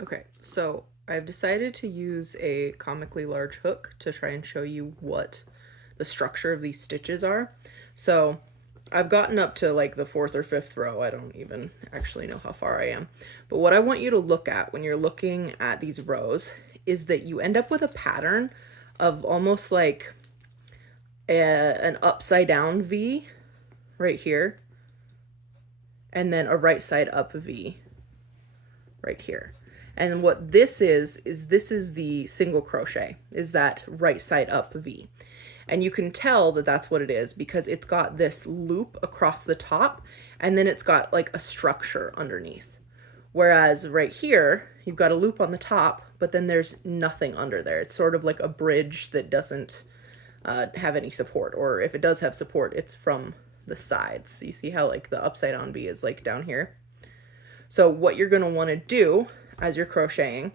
Okay, so I've decided to use a comically large hook to try and show you what the structure of these stitches are. So I've gotten up to like the 4th or 5th row. I don't even actually know how far I am. But what I want you to look at when you're looking at these rows is that you end up with a pattern of almost like an upside down V right here, and then a right side up V right here. And what this is this is the single crochet, is that right side up V. And you can tell that that's what it is because it's got this loop across the top and then it's got like a structure underneath. Whereas right here, you've got a loop on the top, but then there's nothing under there. It's sort of like a bridge that doesn't have any support, or if it does have support, it's from the sides. So you see how like the upside down V is like down here. So what you're going to want to do as you're crocheting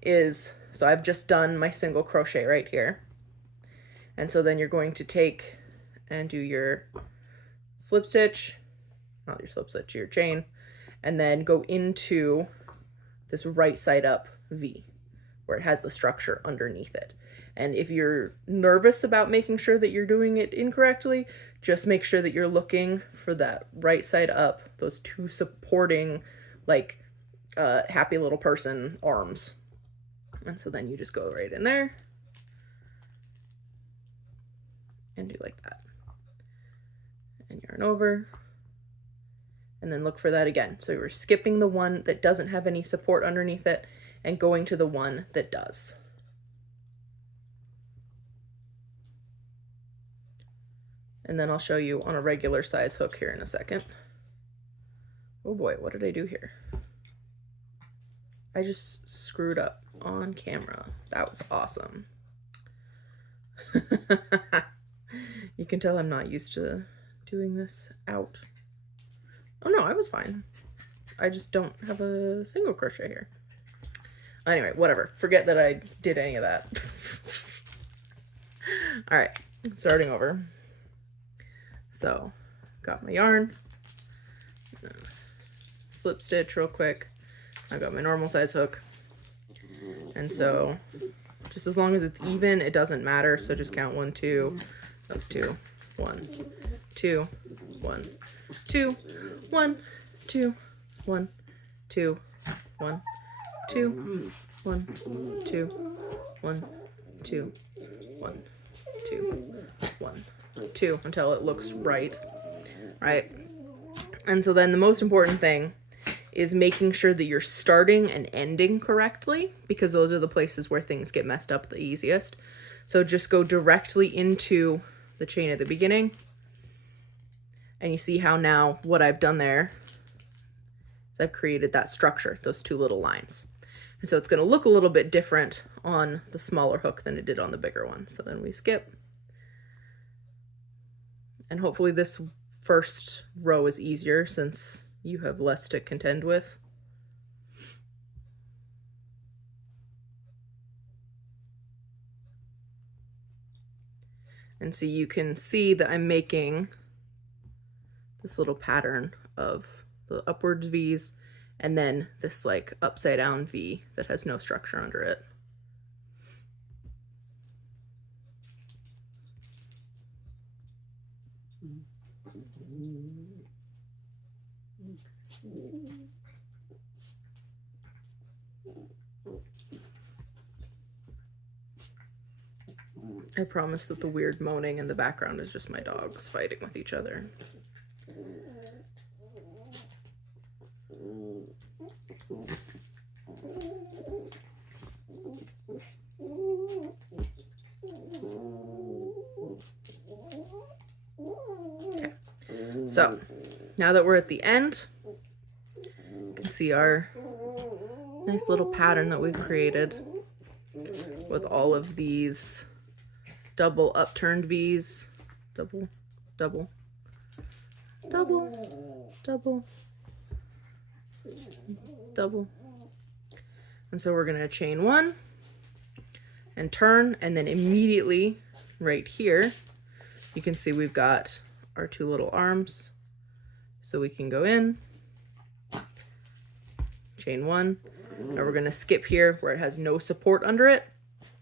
is, so I've just done my single crochet right here. And so then you're going to take and do your slip stitch, not your slip stitch, your chain, and then go into this right side up V where it has the structure underneath it. And if you're nervous about making sure that you're doing it incorrectly, just make sure that you're looking for that right side up, those two supporting, like, happy little person arms. And so then you just go right in there and do like that. And yarn over. And then look for that again. So we're skipping the one that doesn't have any support underneath it and going to the one that does. And then I'll show you on a regular size hook here in a second. Oh boy, what did I do here? I just screwed up on camera. That was awesome. You can tell I'm not used to doing this out. Oh no, I was fine. I just don't have a single crochet here. Anyway, whatever. Forget that I did any of that. All right, starting over. So, got my yarn, slip stitch real quick. I got my normal size hook. And so, just as long as it's even, it doesn't matter. So just count 1, 2, those 2, 1, 2, 1, 2, 1, 2, 1, 2, 1, 2, 1, 2, 1, 2, 1, 2, 1, 2, until it looks right, right? And so then the most important thing is making sure that you're starting and ending correctly, because those are the places where things get messed up the easiest. So just go directly into the chain at the beginning. And you see how now what I've done there is I've created that structure, those two little lines. And so it's going to look a little bit different on the smaller hook than it did on the bigger one. So then we skip. And hopefully this first row is easier since you have less to contend with. And so you can see that I'm making this little pattern of the upwards V's and then this like upside down V that has no structure under it. I promise that the weird moaning in the background is just my dogs fighting with each other. Okay. So now that we're at the end, you can see our nice little pattern that we've created with all of these double upturned V's, double, double, double, double, double. And so we're going to chain 1 and turn, and then immediately right here, you can see we've got our 2 little arms. So we can go in, chain 1, Now we're going to skip here where it has no support under it.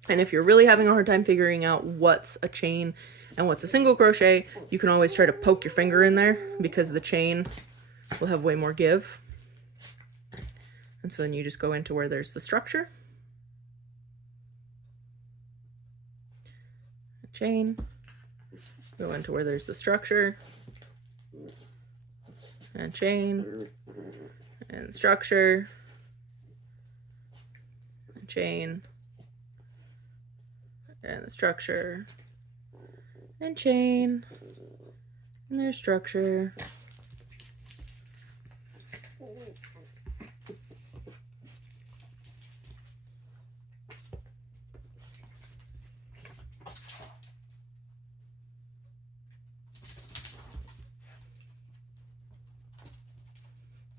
And if you're really having a hard time figuring out what's a chain and what's a single crochet, you can always try to poke your finger in there because the chain will have way more give. And so then you just go into where there's the structure. Chain. Go into where there's the structure. And chain. And structure. And chain. And the structure. And chain. And there's structure.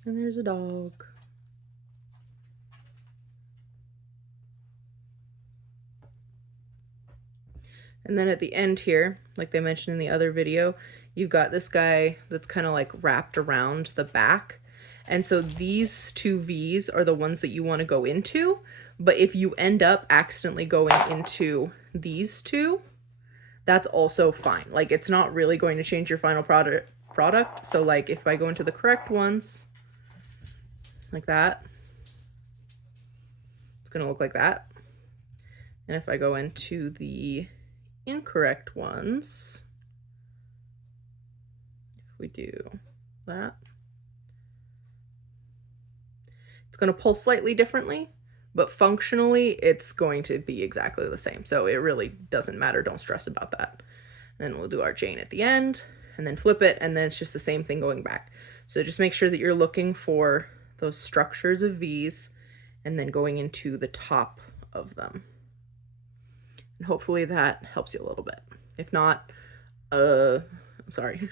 And there's a dog. And then at the end here, like they mentioned in the other video, you've got this guy that's kind of like wrapped around the back. And so these two V's are the ones that you want to go into. But if you end up accidentally going into these two, that's also fine. Like, it's not really going to change your final product. So like if I go into the correct ones, like that, it's going to look like that. And if I go into the incorrect ones, if we do that, it's going to pull slightly differently, but functionally it's going to be exactly the same. So it really doesn't matter. Don't stress about that. And then we'll do our chain at the end and then flip it, and then it's just the same thing going back. So just make sure that you're looking for those structures of V's and then going into the top of them. And hopefully that helps you a little bit. If not, I'm sorry.